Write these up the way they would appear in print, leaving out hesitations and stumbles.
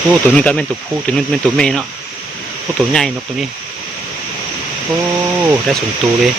โอ้ตัวนึงก็เป็นตัวผู้ตัวนึงเป็นตัวเมย์เนาะโอ้ตัวใหญ่นกตัวนี้โอ้ได้สมตัวเลย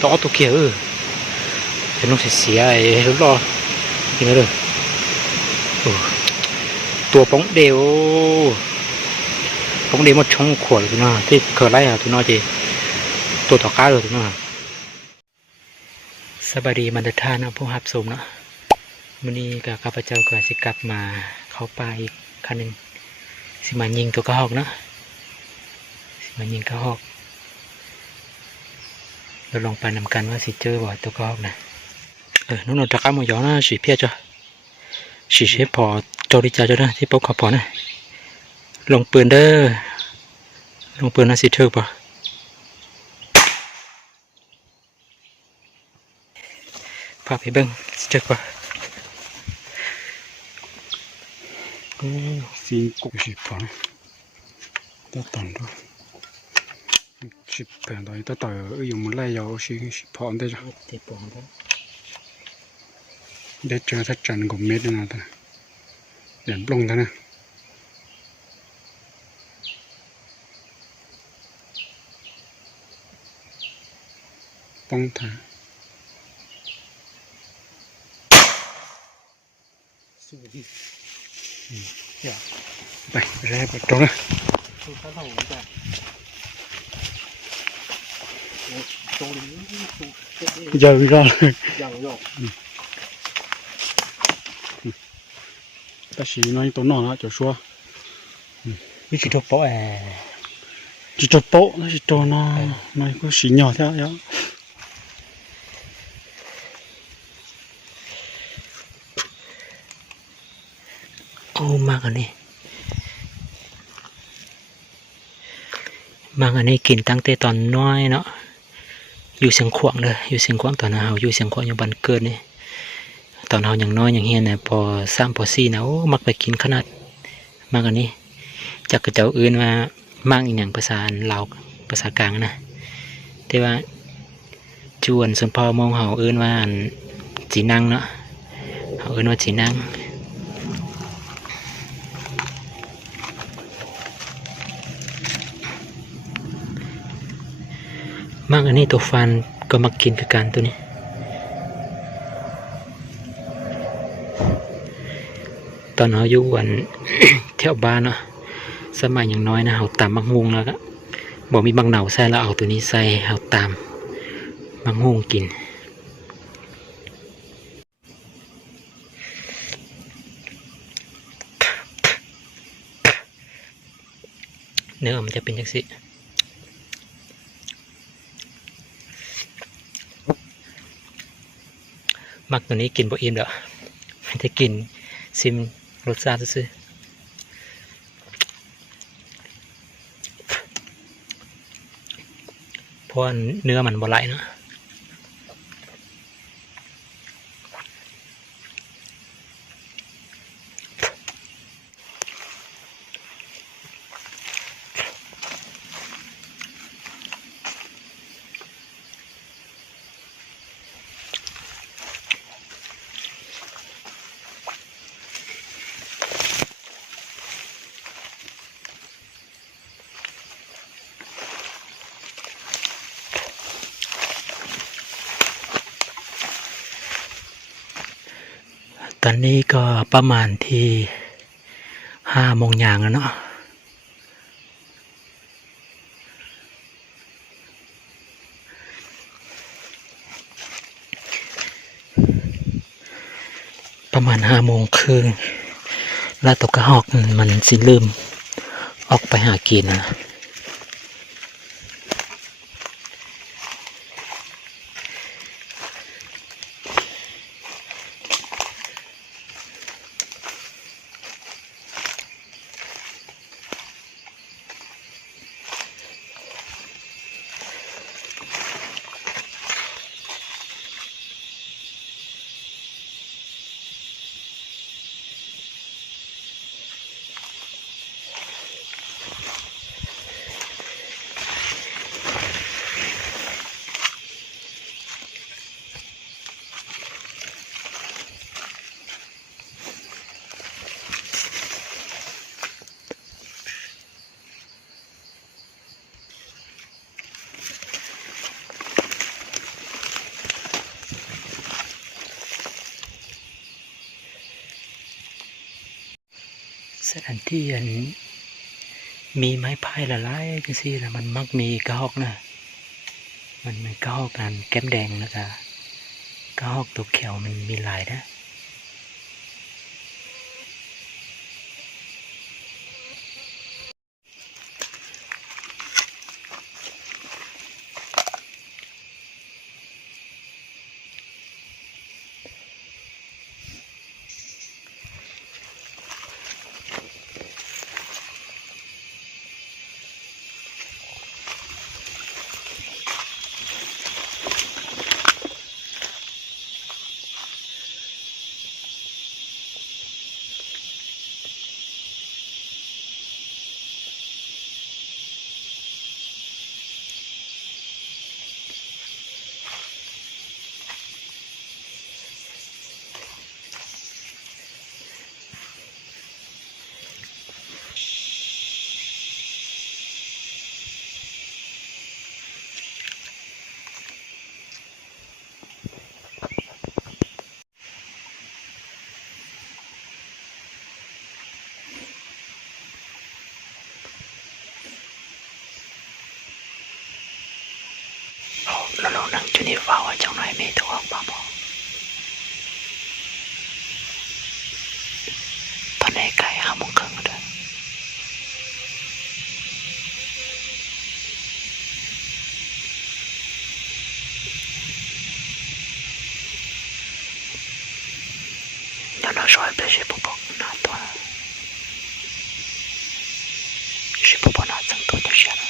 ต่อตัวเขียวเป็นนกเสียไอ้รถรอกินแล้วเลยตัวป้องเดียวป้องเดียวมันช่องขวดตัวน่ะที่เคยไล่อะตัวน่ะจีตัวต่อก้าเลยตัวน่ะสบายดีมันจะท่านะผู้หับสมเนาะวันนี้กับข้าพเจ้าก็สิกลับมาเข้าป่าอีกครั้งหนึ่งสิมายิงตัวกระหอกเนาะสิมายิงกระหอกเราลองไปนำกันว่าสิเจอบ่ตัวกระหอกนะนู่นตะก้าหมูยอนะสีเพี้ยจ้ะสีเชฟพอโจดิจ่าจ้ะนะที่ปกขอพอนะลงปืนเด้อลงปืนนะสิเธอป่ะพาไปเบิ้งสิเจอป่ะxin cũng chỉ phẳng ta tận thôi chỉ bèn đấy ta tỏi ở dùng một lai dầu xin phẳng đây rồi để cho ta chặn cùng mét nữa ta để lông ta nè bông thả đây bắt đầu nè giờ ra ta chỉ nói tốn nọ cho xua cái chỉ thuộc bộ chỉ cho bộ nó chỉ cho nó có xí nhỏ theo đó mangอันนี้กินตั้งแต่ตอนน้อยเนาะอยู่เสียงขวางเลยอยู่เสียงขวางตอนเราอยู่เสียงขวางอยู่บ้านเกิดนี่ตอนเราอย่างน้อยอย่างเฮียเนี่ยพอ3 พอ 4นะโอ้มักไปกินขนาดมากอันนี้จากกระเจ้าอื่นมามั่งอีกอย่างภาษาลาวภาษากลางนะแต่ว่าจวนส่วนพอมองเขาอื่นว่าจีนังเนาะเขาอื่นว่าจีนังมากอันนี้ตัวฟันก็มากินคือกันตัวนี้ตอนเราอยู่วัน แถวบ้านเนาะสมัยอย่างน้อยนะเราตามมังงแล้วก็บอกมีบางเหนาใส่แล้วเอาตัวนี้ใส่เราตามมังงกินเนื้อมันจะเป็นอย่างนี้มักตัวนี้กินบ่อิ่มเด้อไม่ได้กินซิมรสชาติซื่อเพราะเนื้อมันบ่ไหลเนาะตอนนี้ก็ประมาณที่5 โมงอย่างแล้วเนาะประมาณ5 โมงครึ่งแล้วตกกระหอกมันสิลืมออกไปหากินนะ สถานที่อันมีไม้พายละลายจังซี่นะมันมักมีกระหอกนะมันมีกระหอกกันแก้มแดงแล้วก็กระหอกตัวเขียวมันมีหลายนะเรานั่งจุนี่ฟ้าว่าจังหน่อยไม่ถูกบ้าบอตอนนี้ไก่5 โมงครึ่งเด้อเดี๋ยวเราช่วยไปช่วยพวกหน้าตัวช่วยพวกหน้าจังตัวเดียวใช่ไหม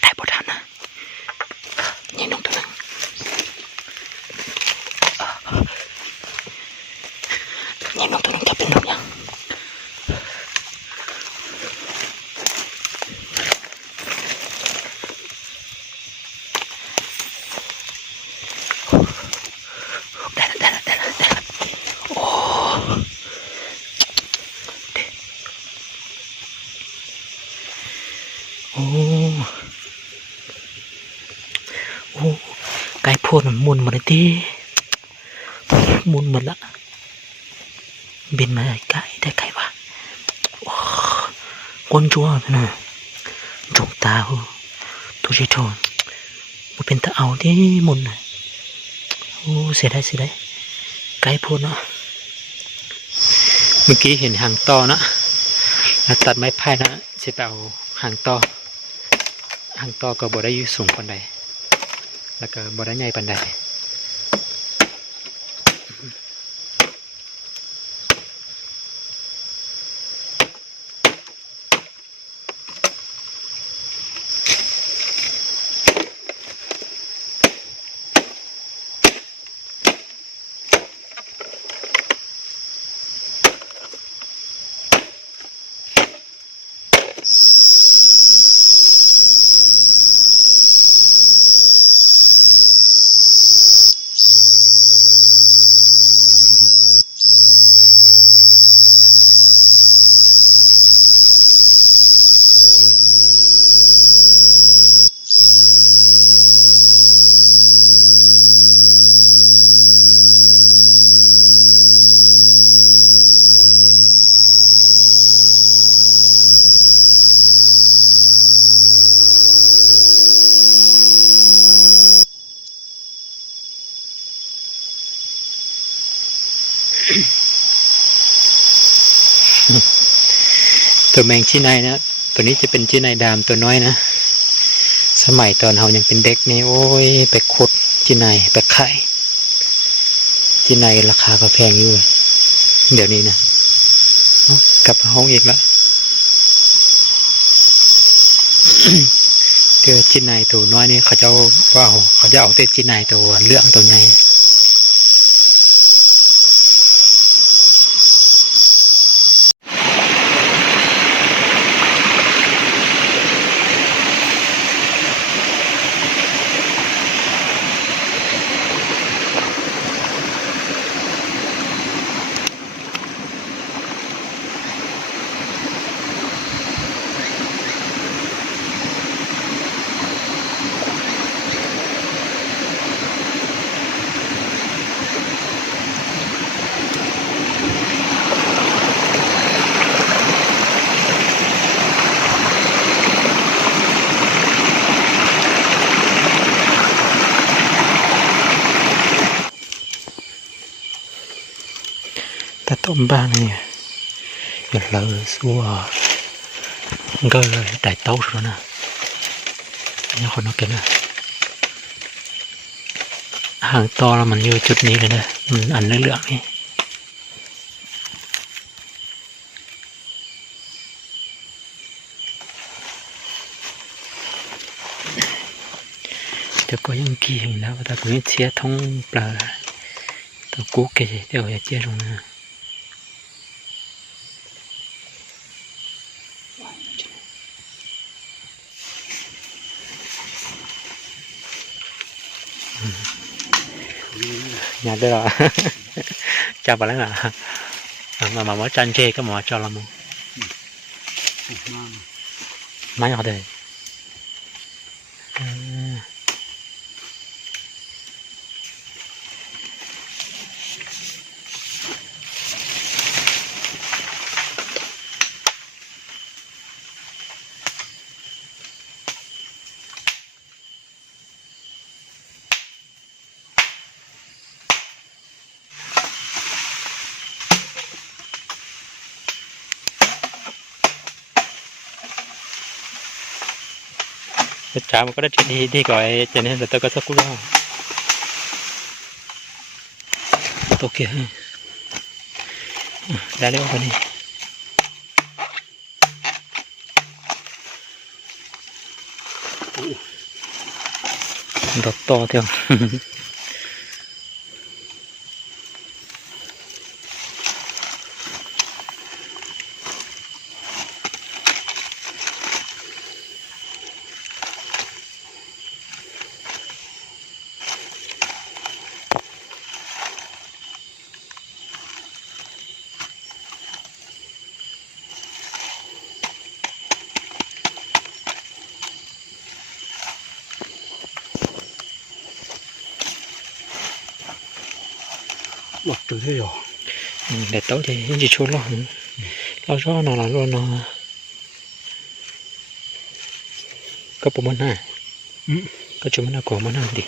ได้บททันนะยิงนกตัวนึงยิงนกตัวนึงจะเป็นนกยังได้ละโอ้โอ้โอ้ไก่พูดมันมุนหมดเลยทีมุนหมดละบินมาไก่ได้ไก่วะโอ้ก้นจัวไปหน่อยจงตาหูตัวใจโจรมันเป็นตาเอาที่มุนน่ะโอ้เสียดายไก่พูดเนาะเมื่อกี้เห็นหางต่อนะแล้วตัดไม้ไผ่นะจะไปเอาหางต่อก็บ่ได้อยู่สูงปานใดแล้วก็บ่ได้ใหญ่ปานใด ตัวแมงชีไนนะตัวนี้จะเป็นชีไนดามตัวน้อยนะสมัยตอนเรายังเป็นเด็กนี่โอ้ยไปขุดชีไนไปไข่ชีไนราคาก็แพงอยู่เดี๋ยวนี้นะกลับห้องอีกแล้ว เจอชีไนตัวน้อยนี่เขาจะว่าเขาจะเอาแต่ชีไนตัวเรื่องตัวใหญ่แต่ต้มบ้านนี่อย่าเลยสัวก็ได้เต้าแล้วนะอันนี้คนเอาเก็บนะหางตอแล้วมันอยู่จุดนี้เลยนะมันอันเหลืองๆนี่เดี๋ยวก็ยังกี่แล้วแต่ก็ไม่เสียท้องปลาตัวกุ๊กเกยเดี๋ยวอย่าเจี๊ยลงนะnhà đây là chào bà lấy là mà mỗi tranh chê cái mỏ cho làm máy họ đây chả mà có đất đi gọi cho nên là tôi có sức cũng lo ok đã lấy vào đi đọt to theo lọt từ thế rồi để tấu thì những gì chốt lo cho nó là luôn nó có bộ môn này có chúng nó có món nào đi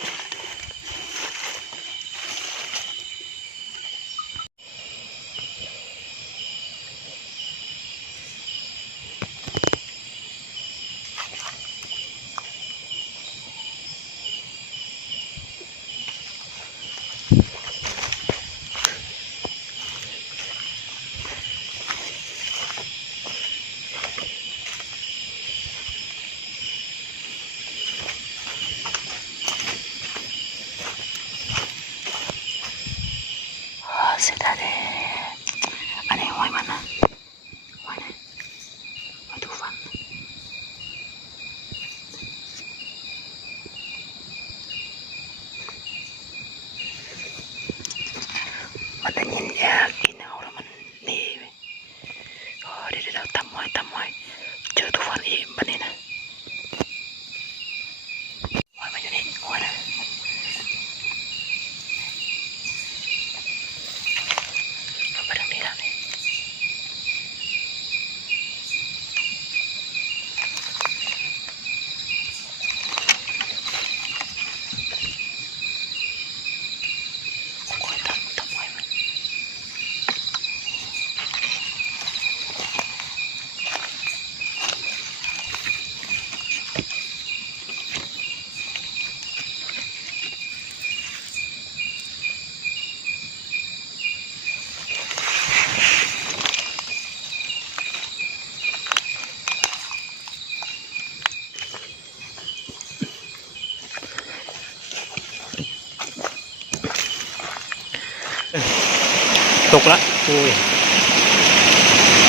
ตกละโอ้ย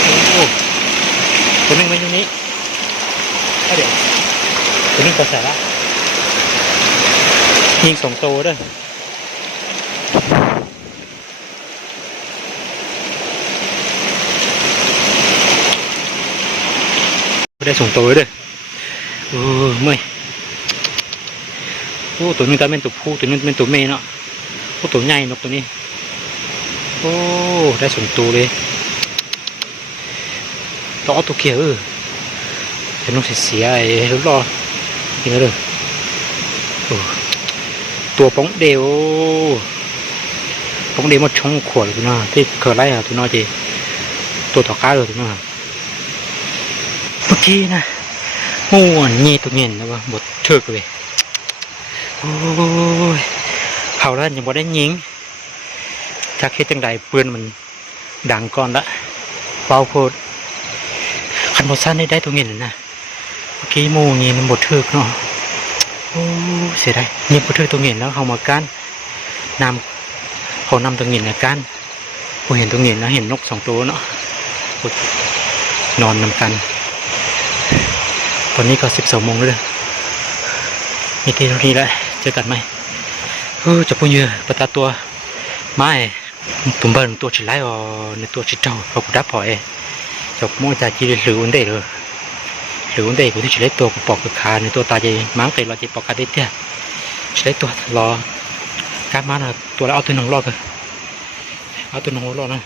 โอ้ตัวนึงมันอยู่นี้เดี๋ยวตัวนึงก็ใส่ละยิงสองตัวด้วยได้สองตัวด้วยเมื่อยโอ้ตัวนึงก็เป็นตัวผู้ตัวนึงเป็นตัวเมย์เนาะโอ้ตัวใหญ่นกตัวนี้โอ้ได้สองตัวเลยต่อตัวเขียวเป็นนกเสียไอ้รู้รอกินเลยตัวป้องเดียวมาชงขวดพี่น้าที่เคยไล่อะพี่น้าจีตัวต่อก้าเลยพี่น้าเมื่อกี้นะโอ้ยตัวเงี้ยนะว่าบดเชือกเลยโอ้ยเขาแล้วยังบ่ได้ยิงจากเหตุจังใดปืนมันดังก่อนละเบาโพดคันบดสั้นได้ตัวเงี้ยนะเมื่อกี้โมงี้มันบดเชือกเนาะโอ้เสียดายเนี่ยบดเชือกตัวเงี้ยแล้วเขามาก้านนำเขานำตัวเงี้ยนะก้านผมเห็นตัวเงี้ยนะเห็นนกสองตัวเนาะนอนนำกันตอนนี้ก็12 โมงแล้วมีทีเท่านี้แหละเจอกันไหมจะพูดเยอะประตาตัวไม่ตุ่มเบิ้ลตัวฉิไล่ในตัวฉิเจ้าเขาดับพอยจบมั่วใจจีหรือวันเดย์เลยหรือวันเดย์กูที่ฉิไล่ตัวกูปอกกับขาในตัวตาใจมั้งแต่เราจะปอกกันได้เตี้ยฉิไล่ตัวรอการมาตัวแล้วเอาตัวหนึ่งรอดเลยเอาตัวหนึ่งรอดนะ